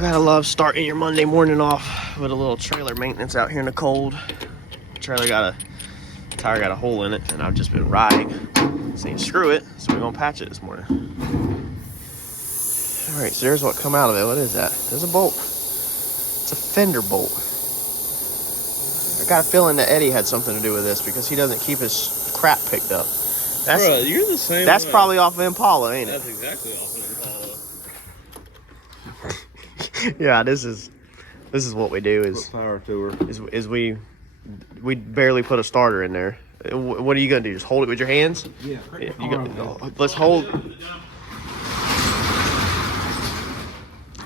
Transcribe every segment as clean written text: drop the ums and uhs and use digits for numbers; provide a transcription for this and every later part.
Gotta love starting your Monday morning off with a little trailer maintenance out here in the cold. Trailer tire got a hole in it, and I've just been riding, saying screw it, so we're gonna patch it this morning. All right, so there's what come out of it. What is that? There's a bolt. It's a fender bolt. I got a feeling that Eddie had something to do with this because he doesn't keep his crap picked up. Bro, you're the same. That's way. probably off of Impala, ain't it? That's exactly off of Impala. Yeah, this is what we do. Is power to her. Is we barely put a starter in there. What are you gonna do? Just hold it with your hands? Yeah. Let's hold.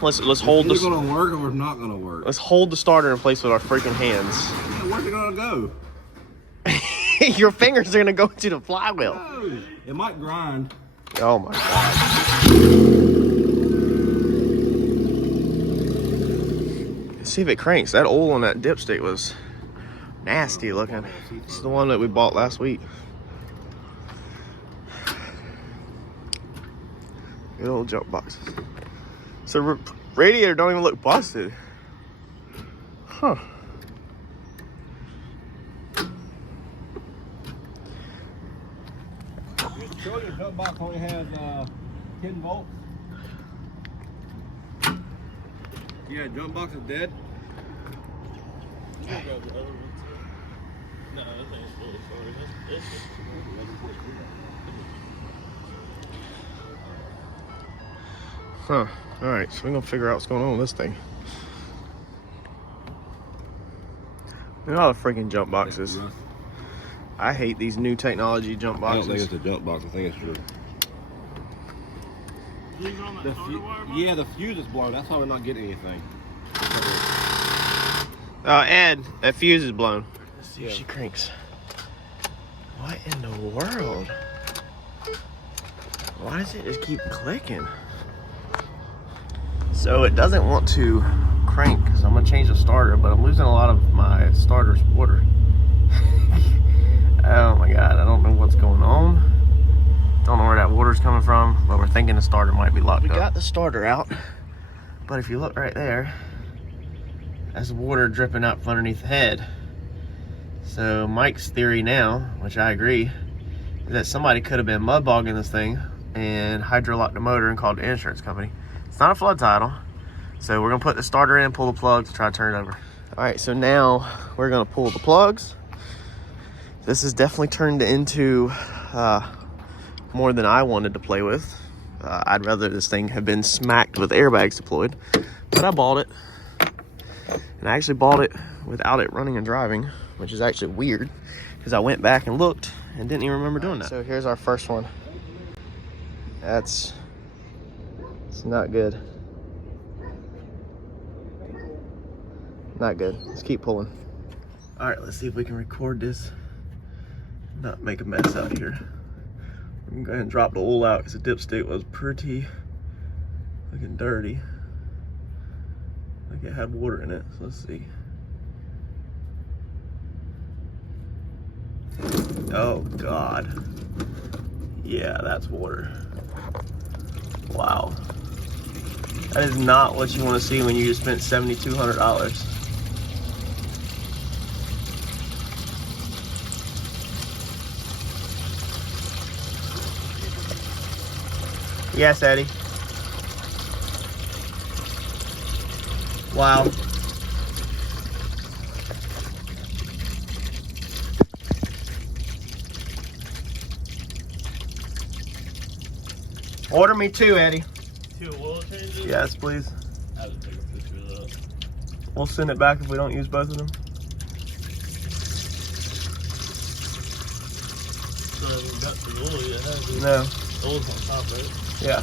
Let's hold this. Is it gonna work or it's not gonna work? Let's hold the starter in place with our freaking hands. Yeah, where's it gonna go? Your fingers are gonna go to the flywheel. No, it might grind. Oh my god. Let's see if it cranks. That oil on that dipstick was nasty looking. It's the one that we bought last week. Good old jump boxes. So radiator don't even look busted. Huh. Show your jump box only has 10 volts. Yeah, jump box is dead. Huh. Alright, so we're gonna figure out what's going on with this thing. Look at all the freaking jump boxes. I hate these new technology jump boxes. I don't think it's a jump box, I think it's your... Yeah, the fuse is blown. That's why we're not getting anything. Ed, that fuse is blown. Let's see if she cranks. What in the world? Why does it just keep clicking? So it doesn't want to crank because I'm gonna change the starter, but I'm losing a lot of my starter's water. Oh my god, I don't know what's going on. Don't know where that water's coming from, but we're thinking the starter might be locked up. We got the starter out, but if you look right there, that's water dripping out from underneath the head. So Mike's theory now, which I agree, is that somebody could have been mud bogging this thing and hydro-locked the motor and called the insurance company. It's not a flood title, so we're gonna put the starter in, pull the plugs, try to turn it over. All right, so now we're gonna pull the plugs. This has definitely turned into more than I wanted to play with. I'd rather this thing have been smacked with airbags deployed, but I bought it. And I actually bought it without it running and driving, which is actually weird because I went back and looked and didn't even remember doing that. So here's our first one. It's not good. Not good. Let's keep pulling. All right, let's see if we can record this. Not make a mess out here. I'm gonna go ahead and drop the oil out because the dipstick was pretty looking dirty. Like it had water in it, so let's see. Oh God. Yeah, that's water. Wow. That is not what you want to see when you just spent $7,200. Yes, Eddie. Wow. Order me two, Eddie. Two oil changes? Yes, please. I have to take a picture of that. We'll send it back if we don't use both of them. So I haven't got the oil yet, have you? No. The oil's on top, right? Yeah.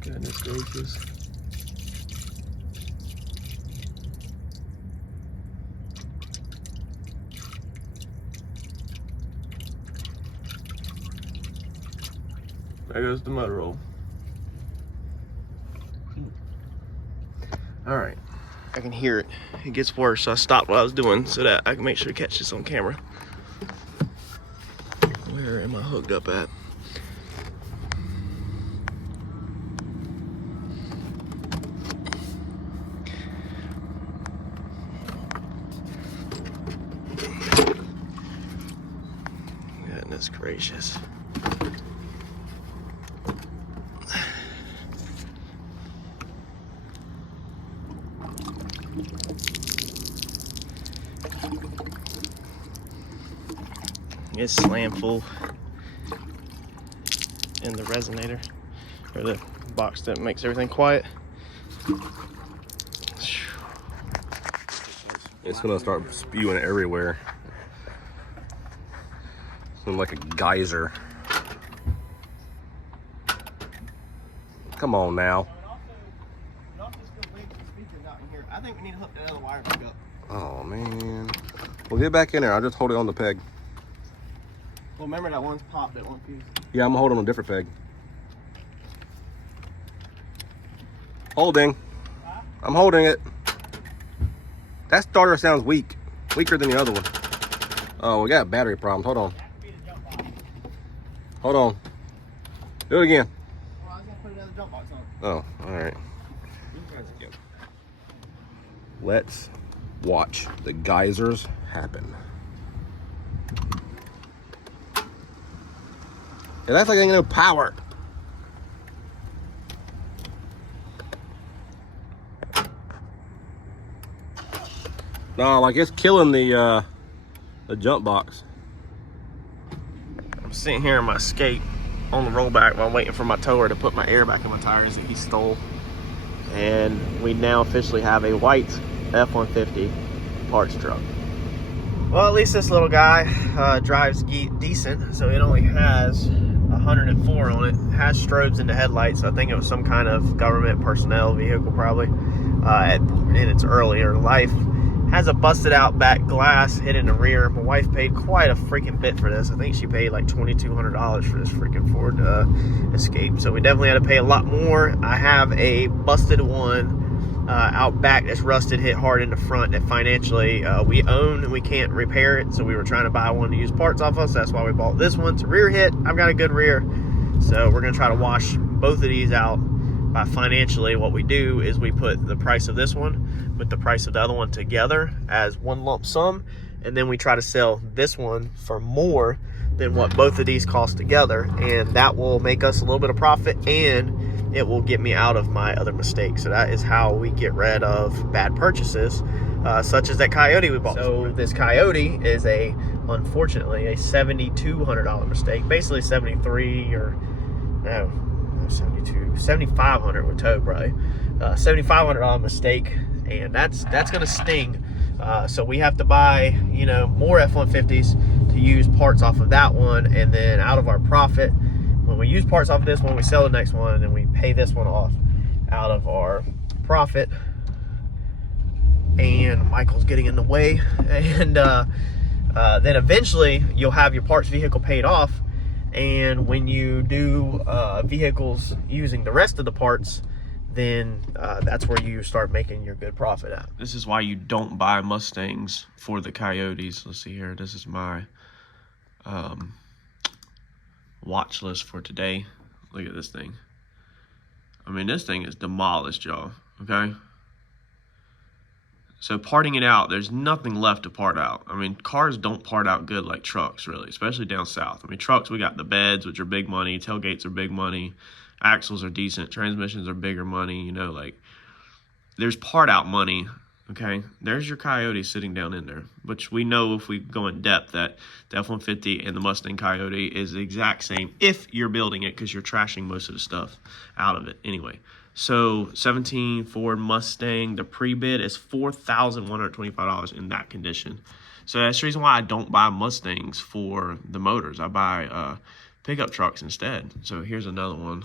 Goodness gracious. There goes the motor roll. All right. I can hear it. It gets worse, so I stopped what I was doing so that I can make sure to catch this on camera. Where am I hooked up at? Goodness gracious. It's slam full in the resonator, or the box that makes everything quiet. It's gonna start spewing everywhere. It's like a geyser. Come on now. I think we need to hook that other wire back up. Oh man. Well, get back in there. I'll just hold it on the peg. Well, remember that one's popped at one piece. Yeah, I'm holding on a different peg. Holding. I'm holding it. That starter sounds weak. Weaker than the other one. Oh, we got battery problems. Hold on. Hold on. Do it again. Well, I was gonna put another jump box on. Oh, all right. Let's watch the geysers happen. It acts like ain't no power. No, like it's killing the jump box. I'm sitting here in my skate on the rollback while I'm waiting for my tower to put my air back in my tires that he stole. And we now officially have a white F-150 parts truck. Well, at least this little guy drives decent, so it only has 104 on it. It has strobes in the headlights. I think it was some kind of government personnel vehicle probably in its earlier life. Has a busted out back glass hit in the rear. My wife paid quite a freaking bit for this. I think she paid like $2,200 for this freaking Ford Escape. So we definitely had to pay a lot more. I have a busted one out back that's rusted, hit hard in the front, that financially we own and we can't repair it. So we were trying to buy one to use parts off us. That's why we bought this one. It's a rear hit. I've got a good rear. So we're gonna try to wash both of these out. By financially, what we do is we put the price of this one with the price of the other one together as one lump sum, and then we try to sell this one for more than what both of these cost together, and that will make us a little bit of profit, and it will get me out of my other mistakes. So that is how we get rid of bad purchases, such as that Coyote we bought. So this Coyote is unfortunately a $7,200 mistake, basically 73 or no, 72, 7,500 with tow probably. $7,500 mistake, and that's gonna sting. So we have to buy, you know, more F-150s to use parts off of that one, and then out of our profit, when we use parts off of this one, we sell the next one, and then we pay this one off out of our profit. And Michael's getting in the way, and then eventually you'll have your parts vehicle paid off. And when you do vehicles using the rest of the parts, then that's where you start making your good profit at. This is why you don't buy Mustangs for the Coyotes. Let's see here. This is my watch list for today. Look at this thing. I mean, this thing is demolished, y'all. Okay? So parting it out, there's nothing left to part out. I mean, cars don't part out good like trucks, really, especially down south. I mean, trucks, we got the beds, which are big money. Tailgates are big money. Axles are decent. Transmissions are bigger money. You know, like, there's part out money, okay? There's your Coyote sitting down in there, which we know if we go in depth that the F-150 and the Mustang Coyote is the exact same if you're building it, because you're trashing most of the stuff out of it anyway. So 17 Ford Mustang, the pre-bid is $4,125 in that condition. So that's the reason why I don't buy Mustangs for the motors. I buy pickup trucks instead. So here's another one.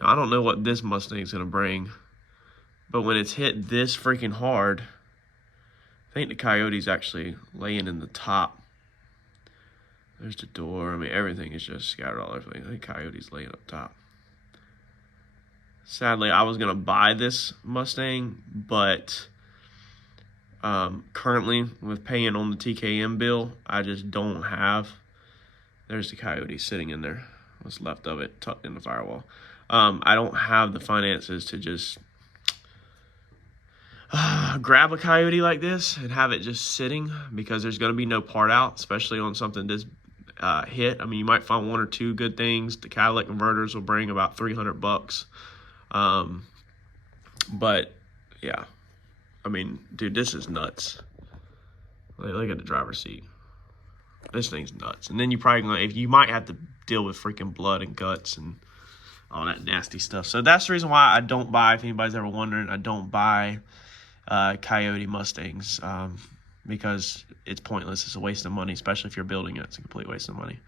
Now, I don't know what this Mustang is going to bring, but when it's hit this freaking hard, I think the Coyote's actually laying in the top. There's the door. I mean, everything is just scattered all over the place. I think Coyote's laying up top. Sadly, I was going to buy this Mustang, but currently, with paying on the TKM bill, I just don't have. There's the Coyote sitting in there. What's left of it, tucked in the firewall. I don't have the finances to just grab a Coyote like this and have it just sitting, because there's going to be no part out, especially on something this hit. I mean, you might find one or two good things. The catalytic converters will bring about $300. But yeah, I mean, dude, this is nuts. Look at the driver's seat. This thing's nuts. And then you probably gonna, you might have to deal with freaking blood and guts and all that nasty stuff. So that's the reason why I don't buy, if anybody's ever wondering, I don't buy Coyote Mustangs, because it's pointless. It's a waste of money, especially if you're building it. It's a complete waste of money.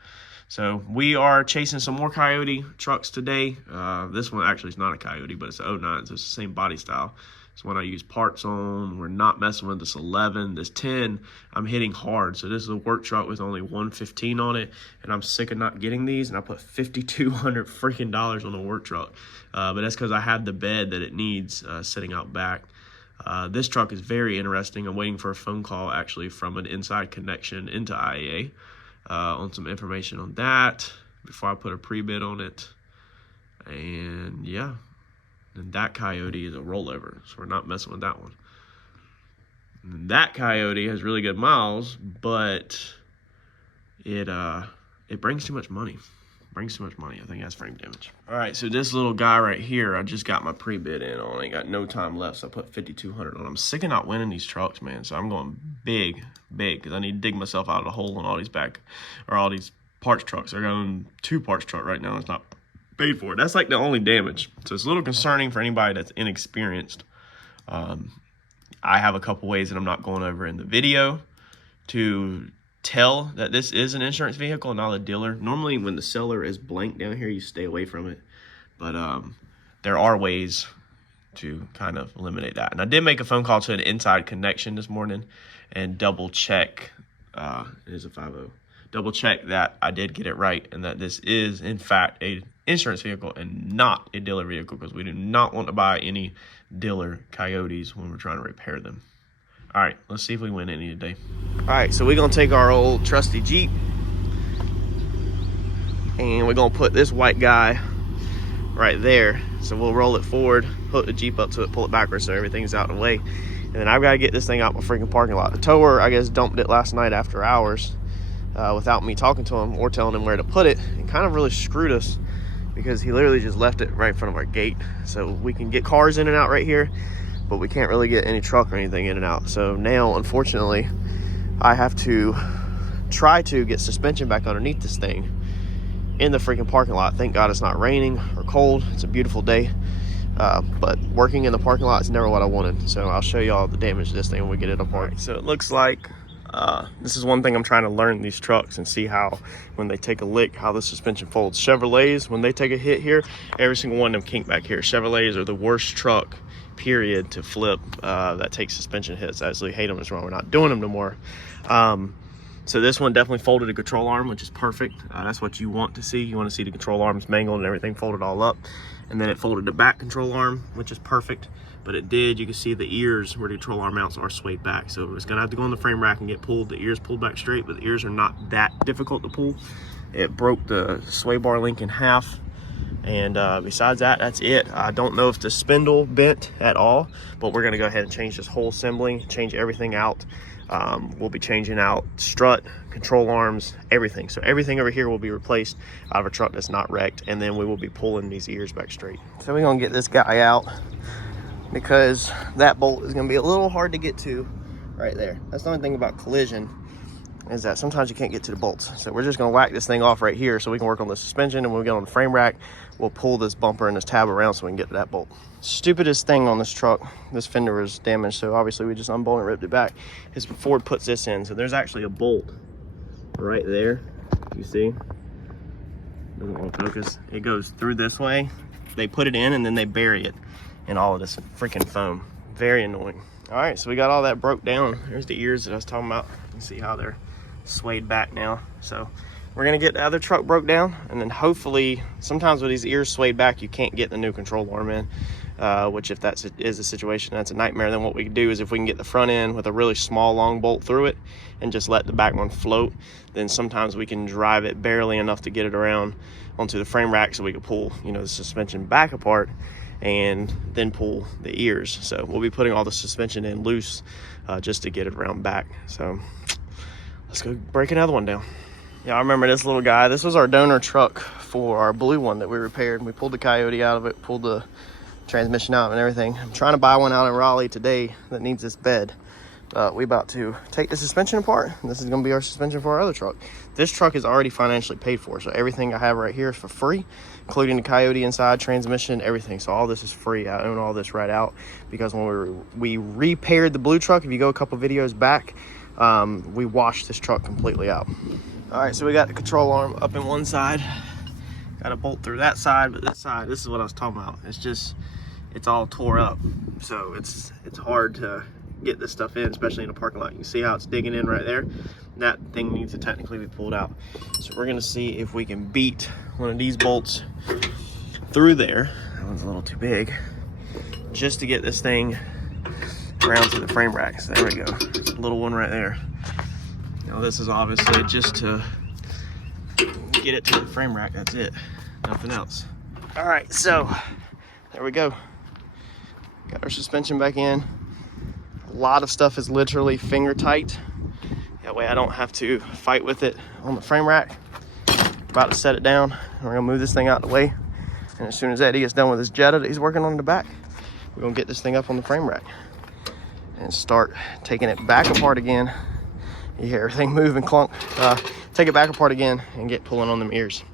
So we are chasing some more Coyote trucks today. This one actually is not a Coyote, but it's an 09, so it's the same body style. It's one I use parts on. We're not messing with this 11. This 10, I'm hitting hard. So this is a work truck with only 115 on it, and I'm sick of not getting these, and I put $5,200 freaking dollars on a work truck. But that's because I have the bed that it needs sitting out back. This truck is very interesting. I'm waiting for a phone call actually from an inside connection into IAA on some information on that before I put a pre-bid on it. And yeah, and that Coyote is a rollover, so we're not messing with that one. And that Coyote has really good miles, but it brings too much money. I think that's frame damage. All right, so this little guy right here, I just got my pre-bid in on. I ain't got no time left, so I put $5,200 on. I'm sick of not winning these trucks, man. So I'm going big, because I need to dig myself out of the hole on all these all these parts trucks. They're going 2 parts truck right now. It's not paid for. That's like the only damage. So it's a little concerning for anybody that's inexperienced. I have a couple ways that I'm not going over in the video to tell that this is an insurance vehicle and not a dealer. Normally when the seller is blank down here, you stay away from it, but there are ways to kind of eliminate that. And I did make a phone call to an inside connection this morning and double check, it is a 50, double check that I did get it right and that this is in fact a insurance vehicle and not a dealer vehicle, because we do not want to buy any dealer Coyotes when we're trying to repair them. All right, let's see if we win any today. All right, so we're gonna take our old trusty Jeep and we're gonna put this white guy right there. So we'll roll it forward, hook the Jeep up to it, pull it backwards so everything's out of the way. And then I've gotta get this thing out my freaking parking lot. The tower, I guess, dumped it last night after hours without me talking to him or telling him where to put it, and kind of really screwed us because he literally just left it right in front of our gate. So we can get cars in and out right here, but we can't really get any truck or anything in and out. So now, unfortunately, I have to try to get suspension back underneath this thing in the freaking parking lot. Thank God it's not raining or cold. It's a beautiful day. But working in the parking lot is never what I wanted. So I'll show you all the damage to this thing when we get it apart. Right, so it looks like this is one thing I'm trying to learn these trucks and see how, when they take a lick, how the suspension folds. Chevrolets, when they take a hit here, every single one of them kink back here. Chevrolets are the worst truck, period, to flip that takes suspension hits. I absolutely hate them. It's wrong. We're not doing them no more. So this one definitely folded a control arm, which is perfect. That's what you want to see. You want to see the control arms mangled and everything folded all up. And then it folded the back control arm, which is perfect. But it did, you can see the ears where the control arm mounts are swayed back. So it's gonna have to go on the frame rack and get pulled. The ears pulled back straight, but the ears are not that difficult to pull. It broke the sway bar link in half. And besides that, that's it. I don't know if the spindle bent at all, but we're gonna go ahead and change this whole assembly, change everything out. We'll be changing out strut, control arms, everything. So everything over here will be replaced out of a truck that's not wrecked, and then we will be pulling these ears back straight. So we're gonna get this guy out because that bolt is gonna be a little hard to get to right there. That's the only thing about collision, is that sometimes you can't get to the bolts. So we're just gonna whack this thing off right here so we can work on the suspension, and when we get on the frame rack, we'll pull this bumper and this tab around so we can get to that bolt. Stupidest thing on this truck, this fender is damaged, so obviously we just unbolted and ripped it back, is Ford puts this in. So there's actually a bolt right there, you see? Doesn't want to focus. It goes through this way. They put it in and then they bury it in all of this freaking foam. Very annoying. All right, so we got all that broke down. There's the ears that I was talking about. You can see how they're swayed back now. So we're gonna get the other truck broke down, and then hopefully, sometimes with these ears swayed back, you can't get the new control arm in, which if that is a situation, that's a nightmare. Then what we can do is if we can get the front end with a really small long bolt through it and just let the back one float, then sometimes we can drive it barely enough to get it around onto the frame rack so we can pull, you know, the suspension back apart and then pull the ears. So we'll be putting all the suspension in loose just to get it around back. So let's go break another one down. Yeah, I remember this little guy. This was our donor truck for our blue one that we repaired. We pulled the Coyote out of it, pulled the transmission out and everything. I'm trying to buy one out in Raleigh today that needs this bed. We about to take the suspension apart, and this is going to be our suspension for our other truck. This truck is already financially paid for, so everything I have right here is for free, including the Coyote inside, transmission, everything. So all this is free. I own all this right out because when we repaired the blue truck, if you go a couple videos back, we washed this truck completely out. All right, so we got the control arm up in one side, got a bolt through that side, but this side, this is what I was talking about. It's all tore up, so it's hard to get this stuff in, especially in a parking lot. You can see how it's digging in right there. That thing needs to technically be pulled out. So we're gonna see if we can beat one of these bolts through there. That one's a little too big, just to get this thing around to the frame rack. So there we go, a little one right there. Now this is obviously just to get it to the frame rack, that's it, nothing else. All right, so there we go. Got our suspension back in. A lot of stuff is literally finger tight. That way I don't have to fight with it on the frame rack. About to set it down. We're gonna move this thing out of the way. And as soon as Eddie gets done with his Jetta that he's working on in the back, we're gonna get this thing up on the frame rack and start taking it back apart again. You hear everything move and clunk. Take it back apart again and get pulling on them ears.